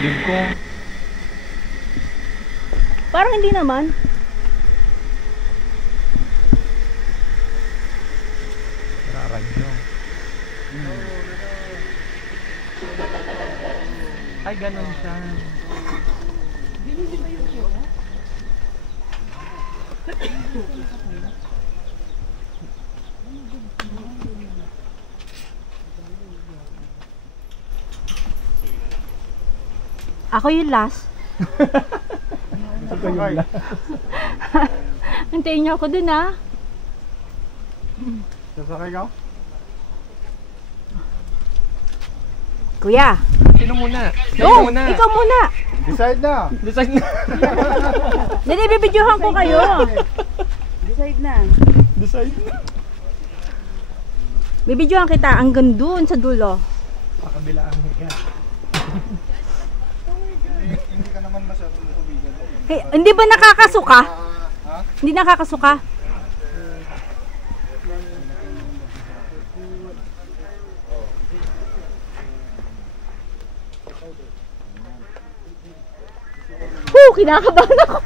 dibdib ko. Parang hindi naman. Radyo. Ay, ganun siya. Ako yung last. Hintayin niyo ako dun ha. Sasakay ka? Kuya. Sino muna? No, ikaw muna. Decide na. Decide na. Nilibibidyohan ko kayo. Decide na. Decide na. Bibidyohan kita hanggang dun sa dulo. Pakabilaan higa. Hindi ka naman masyadong tubigan. Hey, hindi ba nakakasuka? Hindi nakakasuka? Kinakabahan ako.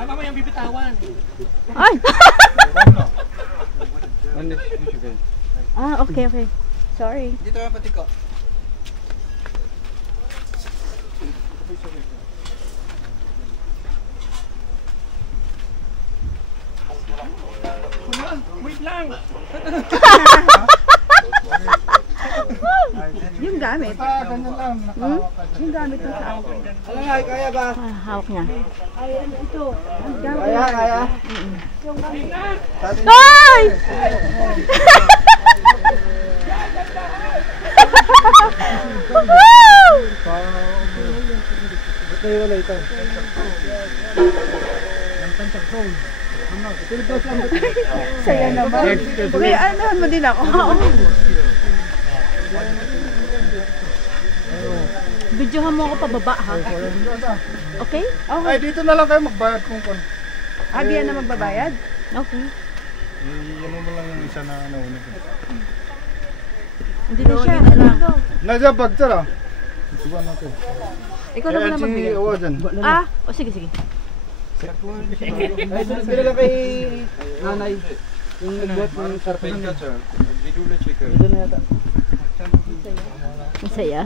Ay, mama yung bibitawan. Ay! Okay. Sorry. Dito nga pati ko. Wait lang. Yung gamit. Ganyan lang. Yung gamit ng tao. Alam nga, kaya ba? Hawak niya. Ay, ano ito? Ang gamit. Kaya. Hoy! Ba't na wala ito? Saya naman. May anahan mo din ako. Videohan mo ako pababa ha. Okay? Ay, dito na lang kayo magbayad kung kon. Abiyan na magbabayad? Okay. Ano mo lang yung isa na nauna. Hindi na siya. Nadya bag tara. Suba na to. Ikaw na muna magbigay. Oo, dyan. Sige. Ay, dito lang kay nanay. Yung nagbuhat ng karpet. Dito na yata. Masaya.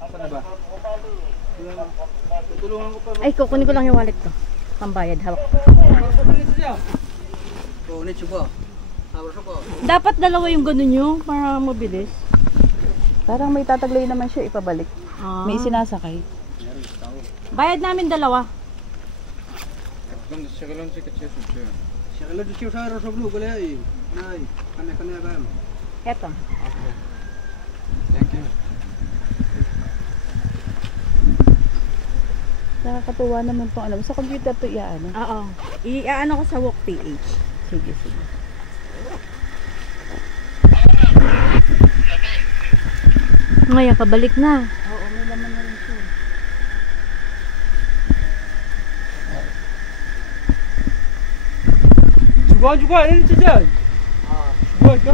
Asa na ba? Tutulungan ko pa. Ay, kukunin ko lang yung wallet ko. Pambayad, hawak. Dapat dalawa yung ganun yung para mabilis. Parang may tataglay naman siya ipabalik. May sinasakay. Bayad namin dalawa. Eto. Nakakatuwa naman pong alam. Sa computer to iaano. Oo. I-ano ko sa Walk PH. Sige. Ngayon, pabalik na. Oo, may laman na rin siya. Juga, ini saja. Juga.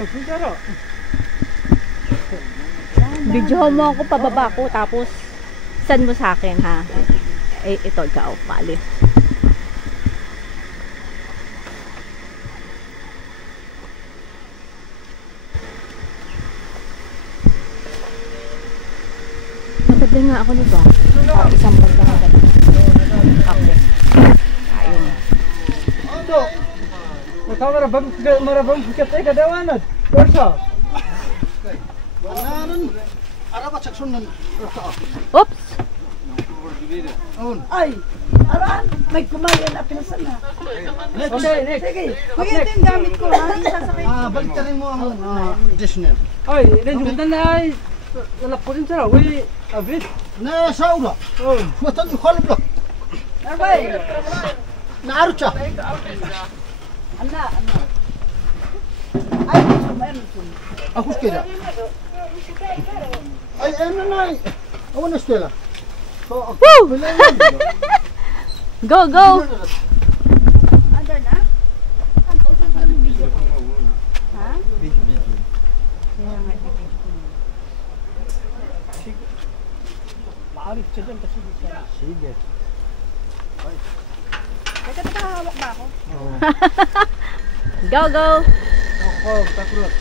Tapos cara. Videohan mo ako pababa ko tapos send mo sa akin ha. Ito ikaw, paalis. Matagay nga ako nito. Isang banda nga dito. Okay. Ayun. Marabang sikat ay kadawanad. Kursa. Oops! Ay! Aran! May kumayan na pinasan na. Okay, next. Sige. Kuya, ito yung gamit ko ha. Isasakay ko. Balik ka rin mo ang additional. Ay, nandiyan na ay. Nalapunin siya. Uy, abit. Na saula. Matan ikhalib lang. Narbay! Naarot siya. Ana. Ay, meron siya. Ako kaya. Ay, ano na. Awan na stela. So, Woo! Go, go! Under na? Ha? Kaya nga, Maalit siya dyan kasi di siya. Sige. Teka, hawak ba ako? Go, go! Ako, takrot.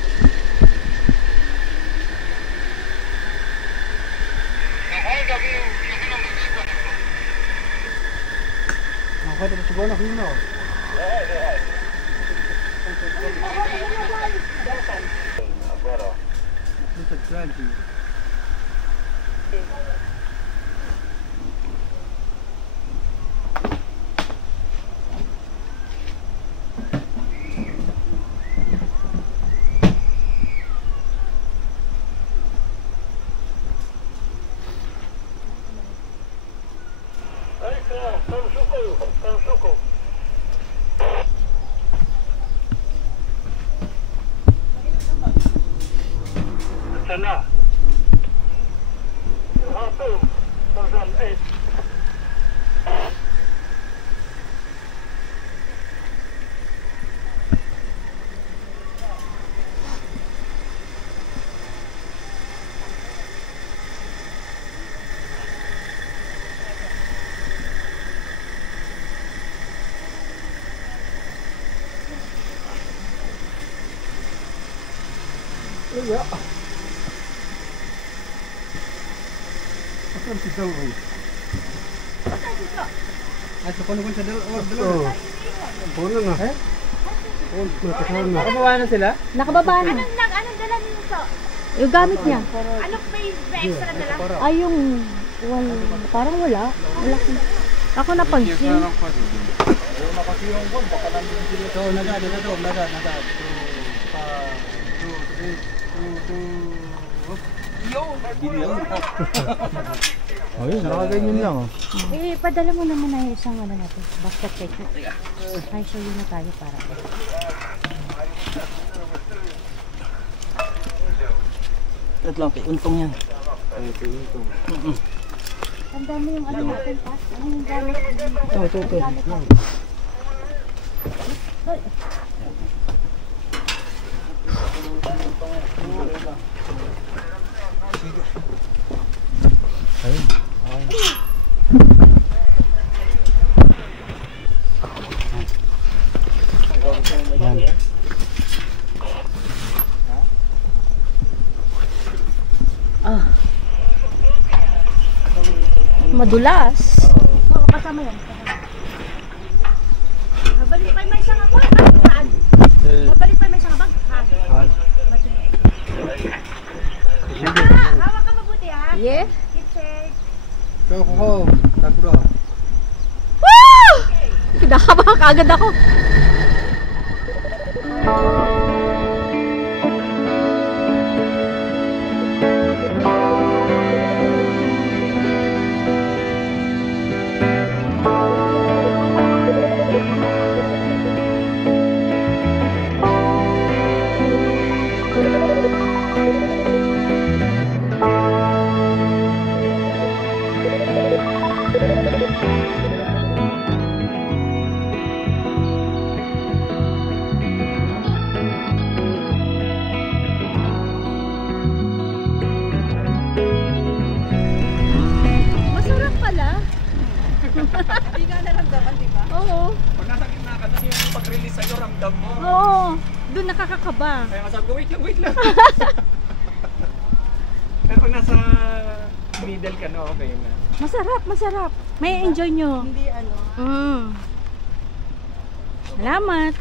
Ako, tapos siguro na hino. Ito sa 20. Iya. Asan si Dalroy? Ay, sa kono sa Dalroy. Oh. Kono na. Eh? Kono na. Nakababa na sila? Nakababa na. Anong dala niyo to? Yung gamit niya. Anong may extra dala? Ay, yung... parang wala. Wala. Ako napansin. So, naga. Ayun, nakaganyan lang. Eh, padala mo naman na isang ano natin, basket cake. Ay, show yun na tayo para. Ito lang, untong yan. Ang dami yung ano natin, pas. Ano yung gamit? Ito. Madulas. Oo, kasama yan. Mabalik pa may isang abag. Mabalik pa may isang abag. Hawak ka mabuti ha. Yeah. Kitchen. So, ako, takro. Woo! Kinakabahan kaagad ako. Masarap pala. Hindi nga naramdaman, di ba? Oo. Pag nasa gitna ka, tapos yung pag-release sa'yo, ramdam mo. Oo. Doon nakakakaba. Kaya nga sabi ko, wait lang. Pero pag nasa middle ka na, okay na. Masarap, masarap. May enjoy nyo. Hindi ano. Salamat.